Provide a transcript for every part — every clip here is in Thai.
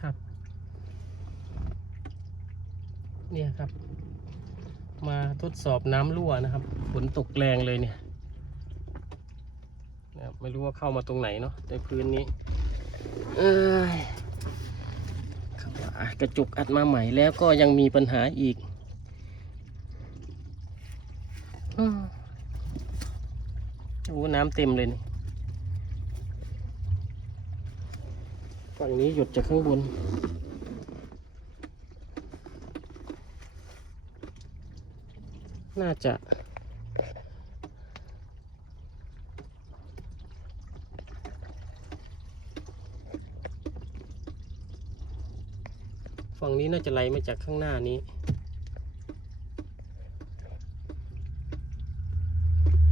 ครับ เนี่ยครับ มาทดสอบน้ำรั่วนะครับ ฝนตกแรงเลยเนี่ยนะครับไม่รู้ว่าเข้ามาตรงไหนเนาะในพื้นนี้ เอ้ยกระจุกอัดมาใหม่แล้วก็ยังมีปัญหาอีกอืมโอ้น้ำเต็มเลยนี่ ฝั่งนี้หยดจากข้างบน น่าจะ ฝั่งนี้น่าจะไหลมาจากข้างหน้านี้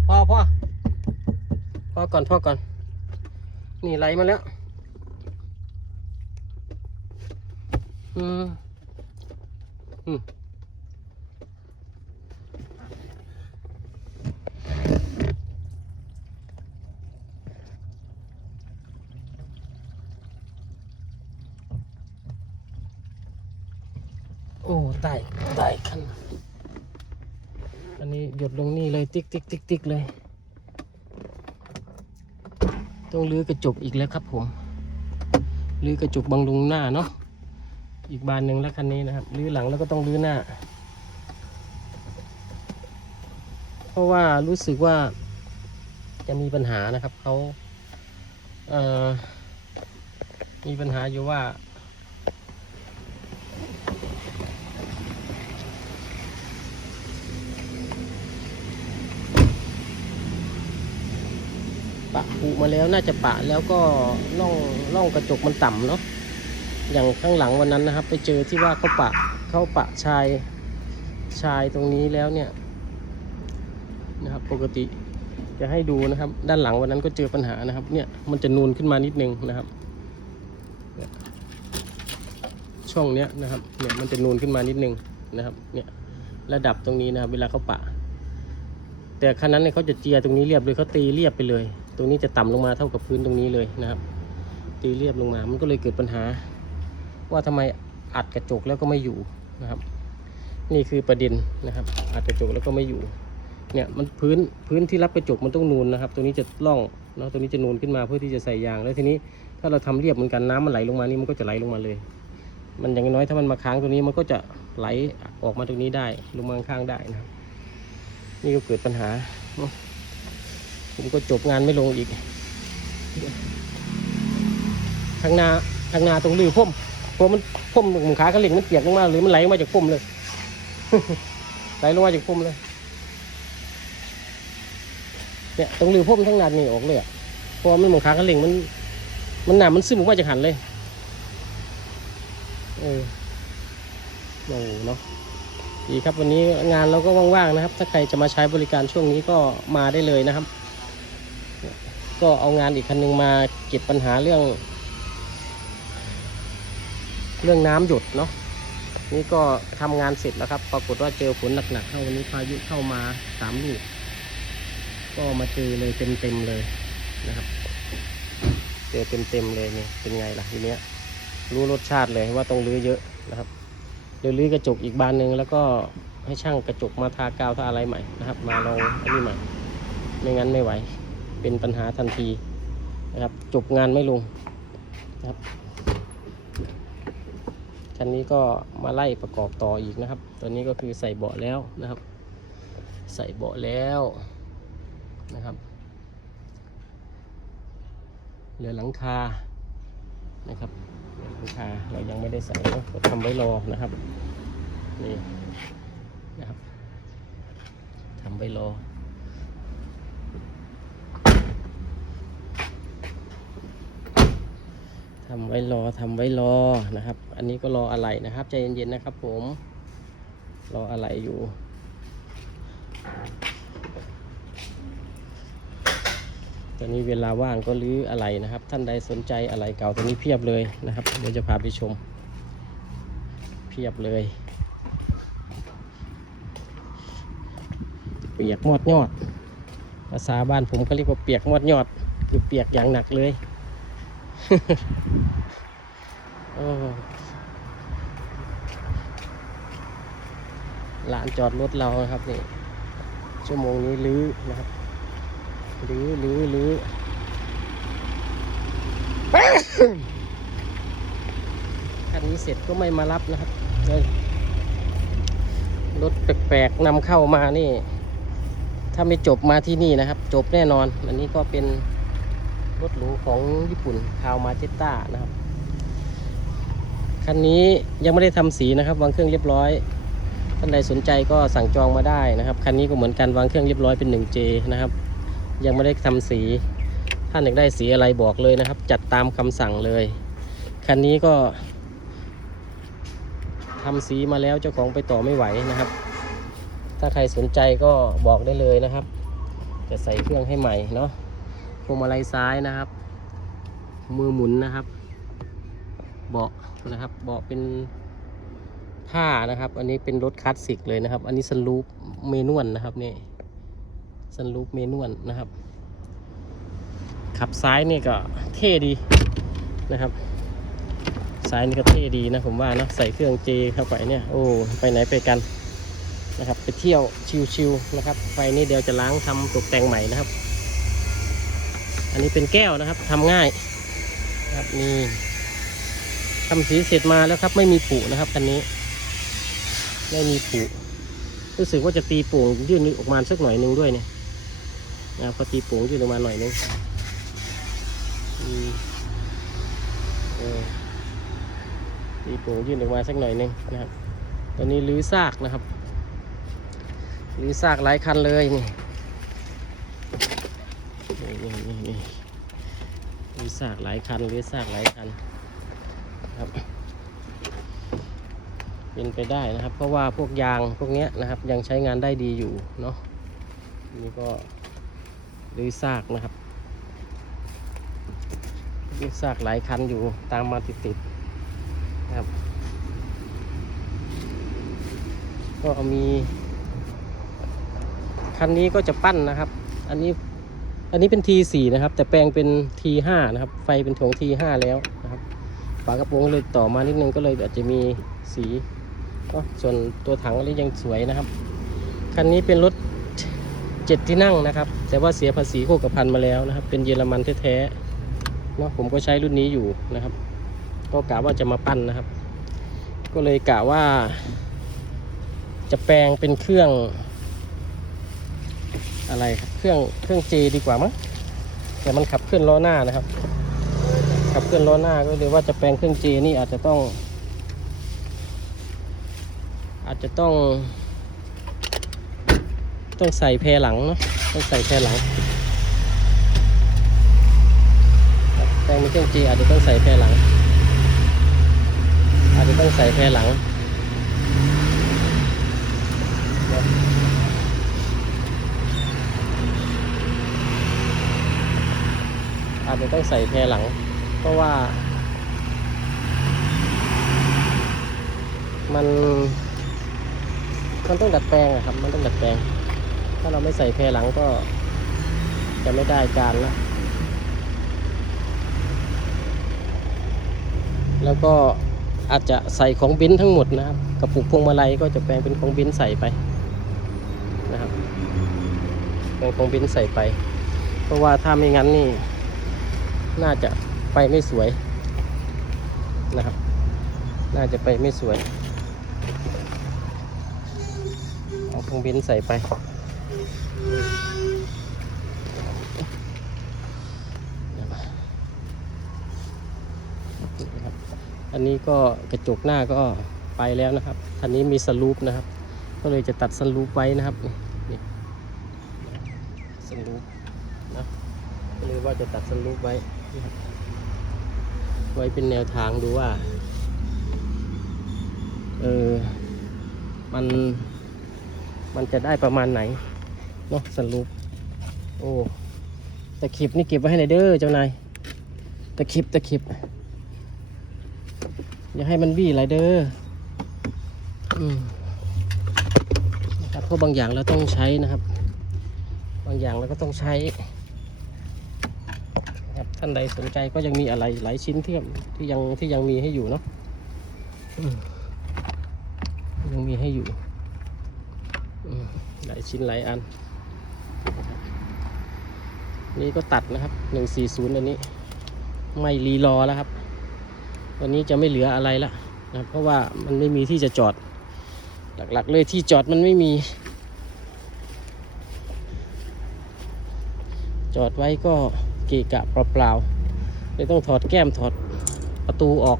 พ่อพ่อพ่อก่อนพ่อก่อน นี่ไหลมาแล้ว อืมอืมโอ้ได้ได้ขันอันนี้หยดลงนี่เลยติ๊กติ๊กติ๊กติ๊กเลย ต้องลื้อกระจกอีกแล้วครับผม ลื้อกระจกบังลงหน้าเนาะ อีกบานหนึ่งแล้วคันนี้นะครับลื้อหลังแล้วก็ต้องลื้อหน้า เพราะว่ารู้สึกว่าจะมีปัญหานะครับเขาเอ่อมีปัญหาอยู่ว่า ปะปุมาแล้วน่าจะปะแล้วก็ล่องล่องกระจกมันต่ำเนาะ อย่างข้างหลังวันนั้นนะครับ ไปเจอที่ว่าเขาปะเขาปะชายชายตรงนี้แล้วเนี่ยนะครับ ปกติจะให้ดูนะครับ ด้านหลังวันนั้นก็เจอปัญหานะครับ เนี่ยมันจะนูนขึ้นมานิดนึงนะครับช่องเนี้ยนะครับเนี่ยมันจะนูนขึ้นมานิดนึงนะครับ เนี่ยระดับตรงนี้นะครับ เวลาเขาปะ แต่คันนั้นเนี่ยเขาจะเจียตรงนี้เรียบเลยเขาตีเรียบไปเลย ตรงนี้จะต่ำลงมาเท่ากับพื้นตรงนี้เลยนะครับ ตีเรียบลงมามันก็เลยเกิดปัญหา ว่าทำไมอัดกระจกแล้วก็ไม่อยู่นะครับ นี่คือประเด็นนะครับ อัดกระจกแล้วก็ไม่อยู่ เนี่ยมันพื้นพื้นที่รับกระจกมันต้องนูนนะครับตรงนี้จะล่องเนาะตรงนี้จะนูนขึ้นมาเพื่อที่จะใส่ยางแล้วทีนี้ถ้าเราทำเรียบเหมือนกันน้ำมันไหลลงมานี่มันก็จะไหลลงมาเลย มันอย่างน้อยถ้ามันมาค้างตรงนี้มันก็จะไหลออกมาตรงนี้ได้ลงมาข้างได้นะครับนี่ก็เกิดปัญหา ผมก็จบงานไม่ลงอีกทางนาทางนาตรงลือพุ่ม เพราะมันพุ่มหมุนขากระเหล็กมันเปียกลงมาหรือมันไหลลงมาจากพุ่มเลย ไหลลงมาจากพุ่มเลย เนี่ยตรงลือพุ่มทั้งนานี่ออกเลยอะเพราะมันหมุขากระเหล็กมัน มันหนามันซึมออกมาจากหันเลย เออโอ้เนาะดีครับวันนี้งานเราก็ว่างๆนะครับ ถ้าใครจะมาใช้บริการช่วงนี้ก็มาได้เลยนะครับ ก็เอางานอีกคันหนึงมาเก็บปัญหาเรื่อง เรื่องน้ำหยดเนาะนี่ก็ทำงานเสร็จแล้วครับ ปรากฏว่าเจอฝนหนักๆเข้าวันนี้พายุเข้ามาสามลูกก็มาเจอเลยเต็มๆเลยนะครับ เจอเต็มๆเลยเนี่ยเป็นไงล่ะทีเนี้ย รู้รสชาติเลยว่าต้องรื้อเยอะนะครับเดี๋ยวรื้อกระจกอีกบานหนึ่งแล้วก็ให้ช่างกระจกมาทากาวทาอะไรใหม่นะครับ มาลองอันนี้ใหม่ ไม่งั้นไม่ไหว เป็นปัญหาทันทีนะครับ จบงานไม่ลงนะครับ คันนี้ก็มาไล่ประกอบต่ออีกนะครับตอนนี้ก็คือใส่เบาะแล้วนะครับ ใส่เบาะแล้วนะครับ เหลือหลังคานะครับหลังคาเรายังไม่ได้ใส่ก็ทำไว้รอนะครับนี่นะครับทำไว้รอ ทำไว้รอทำไว้รอนะครับ อันนี้ก็รออะไรนะครับใจเย็นๆนะครับ ผม รออะไรอยู่ตอนนี้เวลาว่างก็รื้ออะไรนะครับ ท่านใดสนใจอะไรเก่าตัวนี้เพียบเลยนะครับเดี๋ยวจะพาไปชม เพียบเลยเปียกมอดยอด ภาษาบ้านผมก็เรียกว่าเปียกมอดยอด คือเปียกอย่างหนักเลย ลานจอดรถเรานะครับนี่ชั่วโมงนี้ลื้อนะครับลื้อลื้อลื้อคันนี้เสร็จก็ไม่มารับนะครับเอ้ยรถแปลกๆนำเข้ามานี่ ถ้าไม่จบมาที่นี่นะครับ จบแน่นอน อันนี้ก็เป็น รถหรูของญี่ปุ่นคาวมาเจตต้านะครับ คันนี้ยังไม่ได้ทำสีนะครับวางเครื่องเรียบร้อย ท่านใดสนใจก็สั่งจองมาได้นะครับ คันนี้ก็เหมือนกันวางเครื่องเรียบร้อยเป็น 1J นะครับ ยังไม่ได้ทำสี ท่านอยากได้สีอะไรบอกเลยนะครับ จัดตามคำสั่งเลย คันนี้ก็ทำสีมาแล้วเจ้าของไปต่อไม่ไหวนะครับ ถ้าใครสนใจก็บอกได้เลยนะครับ จะใส่เครื่องให้ใหม่เนาะ พวงมาลัยซ้ายนะครับ มือหมุนนะครับ เบาะนะครับ เบาะเป็นผ้านะครับ อันนี้เป็นรถคลาสสิกเลยนะครับ อันนี้สลูปเมนวลนะครับนี่สลูปเมนวลนะครับ ขับซ้ายนี่ก็เท่ดีนะครับซ้ายนี่ก็เท่ดีนะผมว่านะใส่เครื่องเจเข้าไปเนี่ยโอ้ไปไหนไปกันนะครับ ไปเที่ยวชิวๆนะครับไฟนี่เดี๋ยวจะล้างทำตกแต่งใหม่นะครับ อันนี้เป็นแก้วนะครับทำง่ายครับนี่ทำสีเสร็จมาแล้วครับ ไม่มีผูนะครับคันนี้ ไม่มีผูรู้สึกว่าจะตีโป่งยื่นออกมาสักหน่อยหนึงด้วยเนี่ยนะครับพอตีโป่งยื่นออกมาหน่อยหนึงตีโป่งยื่นออกมาสักหน่อยหนึงนะครับตอนนี้รื้อซากนะครับรื้อซากหลายคันเลยนี่ นี่นี่นี่นี่รื้อซากหลายคันรื้อซากหลายคันครับเป็นไปได้นะครับ เพราะว่าพวกยางพวกนี้นะครับ ยังใช้งานได้ดีอยู่เนาะนี่ก็รื้อซากนะครับมีซากหลายคันอยู่ตามมาติดๆนะครับ ก็มี คันนี้ก็จะปั้นนะครับ อันนี้ อันนี้เป็น T4 นะครับ แต่แปลงเป็น T5 นะครับ ไฟเป็นถง T5 แล้วนะครับฝากระโปรงเลยต่อมานิดนึงก็เลยอาจจะมีสีก็ส่วนตัวถังอันนี้ยังสวยนะครับ คันนี้เป็นรถเจ็ดที่นั่งนะครับ แต่ว่าเสียภาษีโคกพันมาแล้วนะครับ เป็นเยอรมันแท้ๆเนาะผมก็ใช้รุ่นนี้อยู่นะครับ ก็กะว่าจะมาปั้นนะครับ ก็เลยกะว่า จะแปลงเป็นเครื่อง อะไรครับเครื่องเครื่องเจดีกว่ามั้งแต่มันขับเคลื่อนล้อหน้านะครับ ขับเคลื่อนล้อหน้าก็เลยว่าจะแปลงเครื่องเจนี่อาจจะต้อง อาจจะต้อง ต้องใส่แพรหลังเนาะต้องใส่แพรหลังแปลงเป็นเครื่องเจอาจจะต้องใส่แพรหลัง อาจจะต้องใส่แพรหลัง อาจจะต้องใส่แพรหลัง เพราะว่า มันมันต้องดัดแปลงอะครับ มันต้องดัดแปลง ถ้าเราไม่ใส่แพรหลังก็ จะไม่ได้การละแล้วก็อาจจะใส่ของบินทั้งหมดนะครับกระปุกพวงมาลัยก็จะแปลงเป็นของบินใส่ไปนะครับเป็นของบินใส่ไป เพราะว่าถ้าไม่งั้นนี่ น่าจะไปไม่สวยนะครับ น่าจะไปไม่สวย เอาของบินใส่ไปอันนี้ก็กระจกหน้าก็ไปแล้วนะครับคันนี้มีสลูปนะครับ ก็เลยจะตัดสลูปไว้นะครับนี่สลูปนะก็เลยว่าจะตัดสลูปไว้ ไว้เป็นแนวทางดูว่า เออ มัน มันจะได้ประมาณไหน เนาะสลูปโอ้ตะขิบนี่เก็บไว้ให้ในเด้อเจ้านายตะขิบตะขิบ อย่าให้มันบี้ไรเด้ออืมนะครับเพราะบางอย่างเราต้องใช้นะครับ บางอย่างเราก็ต้องใช้ ท่านใดสนใจก็ยังมีอะไรหลายชิ้นที่ที่ยังที่ยังมีให้อยู่เนาะยังมีให้อยู่หลายชิ้นหลายอัน นี่ก็ตัดนะครับ140อันนี้ ไม่รีรอแล้วครับ วันนี้จะไม่เหลืออะไรละนะเพราะว่ามันไม่มีที่จะจอด หลักๆ เลยที่จอดมันไม่มี จอดไว้ก็ เกะกะเปล่าๆเลยต้องถอดแก้มถอดประตูออก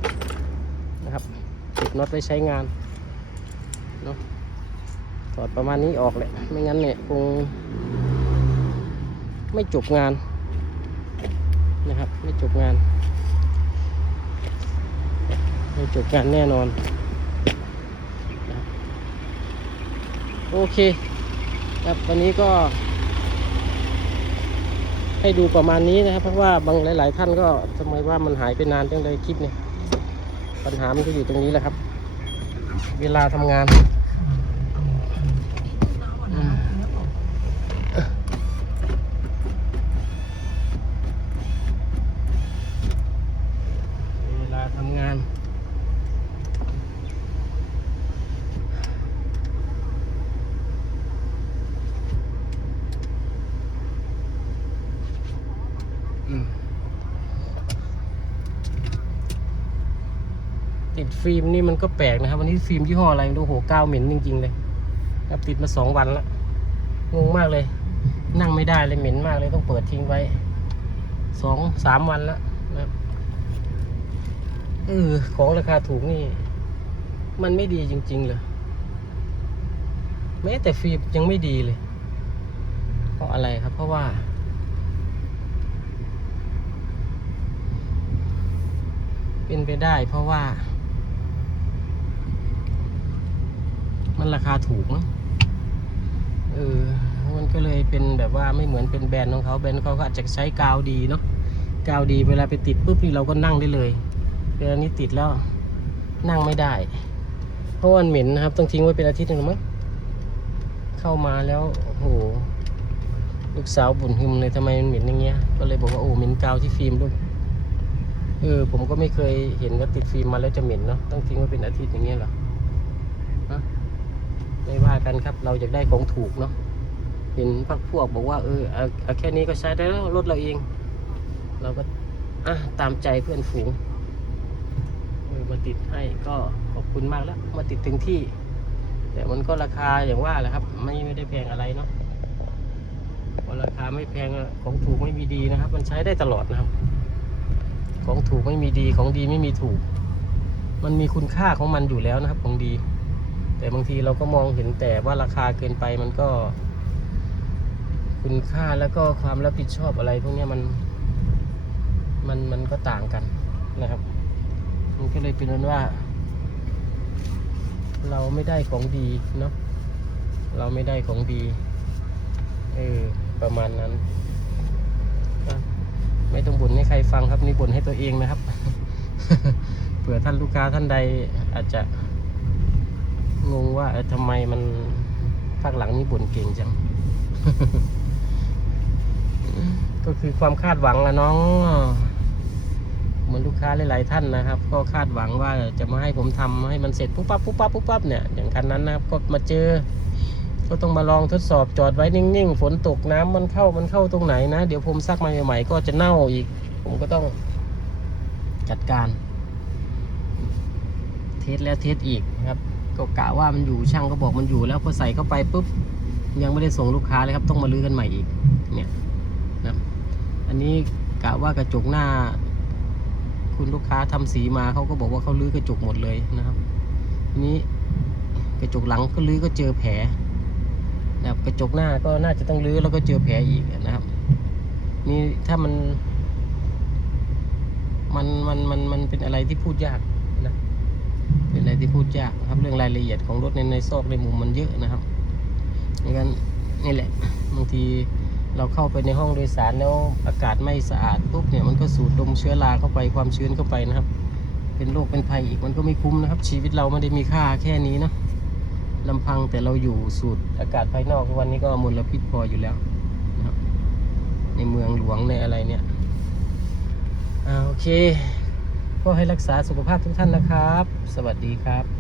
นะครับติดน็อตไว้ใช้งานเนาะถอดประมาณนี้ออกแหละ ไม่งั้นเนี่ยคงไม่จบงานนะครับ ไม่จบงาน ไม่จบงานแน่นอนโอเคครับวันนี้ก็ ให้ดูประมาณนี้นะครับ เพราะว่าบางหลาย ๆ ท่านก็ทำไมว่ามันหายไปนานจังเลยคลิปเนี่ยปัญหามันก็อยู่ตรงนี้แหละครับ เวลาทำงานอืมเวลาทำงาน อืม ติดฟิล์มนี่มันก็แปลกนะครับ วันนี้ฟิล์มยี่ห้ออะไรไม่รู้โหก้าวเหม็นจริงๆเลยครับติดมาสองวันแล้วงงมากเลย นั่งไม่ได้เลยเหม็นมากเลยต้องเปิดทิ้งไว้สองสามวันแล้วนะครับเออของราคาถูกนี่ มันไม่ดีจริงๆเลยแม้แต่ฟิล์มยังไม่ดีเลย เพราะอะไรครับ เพราะว่า เป็นไปได้เพราะว่า มันราคาถูกมั้งเออมันก็เลยเป็นแบบว่าไม่เหมือนเป็นแบรนด์ของเขาแบรนด์เขาก็อาจจะใช้กาวดีเนาะกาวดีเวลาไปติดปุ๊บนี่เราก็นั่งได้เลยเวลานี้ติดแล้วนั่งไม่ได้ เพราะว่ามันเหม็นนะครับ ต้องทิ้งไว้เป็นอาทิตย์หนึ่งมั้งเข้ามาแล้วโอ้โหลูกสาวบุญหึมเลยทำไมมันเหม็นอย่างเงี้ย ก็เลยบอกว่าโอ้เหม็นกาวที่ฟิล์มลูก เออ ผมก็ไม่เคยเห็นว่าติดฟิล์มมาแล้วจะเหม็นเนาะต้องทิ้งไว้เป็นอาทิตย์อย่างเงี้ยหรอฮะไม่ว่ากันครับเราอยากได้ของถูกเนาะเห็นพักพวกบอกว่าเออเอาเอาแค่นี้ก็ใช้ได้แล้วรถเราเอง เราก็อะตามใจเพื่อนฝูงเออมาติดให้ก็ขอบคุณมากแล้วมาติดถึงที่ แต่มันก็ราคาอย่างว่าแหละครับ ไม่ไม่ได้แพงอะไรเนาะพอราคาไม่แพงของถูกไม่มีดีนะครับ มันใช้ได้ตลอดนะครับ ของถูกไม่มีดีของดีไม่มีถูก มันมีคุณค่าของมันอยู่แล้วนะครับ ของดี แต่บางทีเราก็มองเห็นแต่ว่าราคาเกินไปมันก็ คุณค่าแล้วก็ความรับผิดชอบอะไร พวกนี้มัน มันมันก็ต่างกันนะครับมันก็เลยเป็นนั้นว่า เราไม่ได้ของดีเนาะเราไม่ได้ของดี เออ ประมาณนั้น ไม่ต้องบ่นให้ใครฟังครับนี่บ่นให้ตัวเองนะครับ เผื่อท่านลูกค้าท่านใดอาจจะงงว่าทำไมมันภาคหลังนี้บ่นเก่งจัง ก็คือความคาดหวังละน้องเหมือนลูกค้าหลายๆท่านนะครับ ก็คาดหวังว่าจะมาให้ผมทำให้มันเสร็จปุ๊บปั๊บปุ๊บปั๊บปุ๊บปั๊บเนี่ยอย่างคันนั้นนะครับ ก็มาเจอ ก็ต้องมาลองทดสอบจอดไว้นิ่งๆ ฝนตกน้ำมันเข้ามันเข้าตรงไหนนะ เดี๋ยวผมซักมาใหม่ๆก็จะเน่าอีก ผมก็ต้องจัดการเทสแล้วเทสอีกนะครับ ก็กะว่ามันอยู่ช่างก็บอกมันอยู่แล้วพอใส่เข้าไปปุ๊บยังไม่ได้ส่งลูกค้าเลยครับ ต้องมาลื้อกันใหม่อีกเนี่ยนะอันนี้กะว่ากระจกหน้า คุณลูกค้าทำสีมาเขาก็บอกว่าเขาลื้อกระจกหมดเลยนะครับนี้กระจกหลังก็ลื้อก็เจอแผล นะครับกระจกหน้าก็น่าจะต้องรื้อแล้วก็เจอแผลอีกนะครับนี่ถ้ามัน มันมันมันมันเป็นอะไรที่พูดยากนะเป็นอะไรที่พูดยากครับเรื่องรายละเอียดของรถในในซอกในมุมมันเยอะนะครับงั้นนี่แหละบางทีเราเข้าไปในห้องโดยสารแล้วอากาศไม่สะอาดปุ๊บเนี่ยมันก็สูดดมเชื้อราเข้าไปความชื้นเข้าไปนะครับ เป็นโรคเป็นภัยอีกมันก็ไม่คุ้มนะครับ ชีวิตเราไม่ได้มีค่าแค่นี้เนาะ ลำพังแต่เราอยู่สูดอากาศภายนอกวันนี้ก็มลพิษพออยู่แล้วนะครับ ในเมืองหลวงในอะไรเนี่ยอ่าโอเค ก็ให้รักษาสุขภาพทุกท่านนะครับ สวัสดีครับ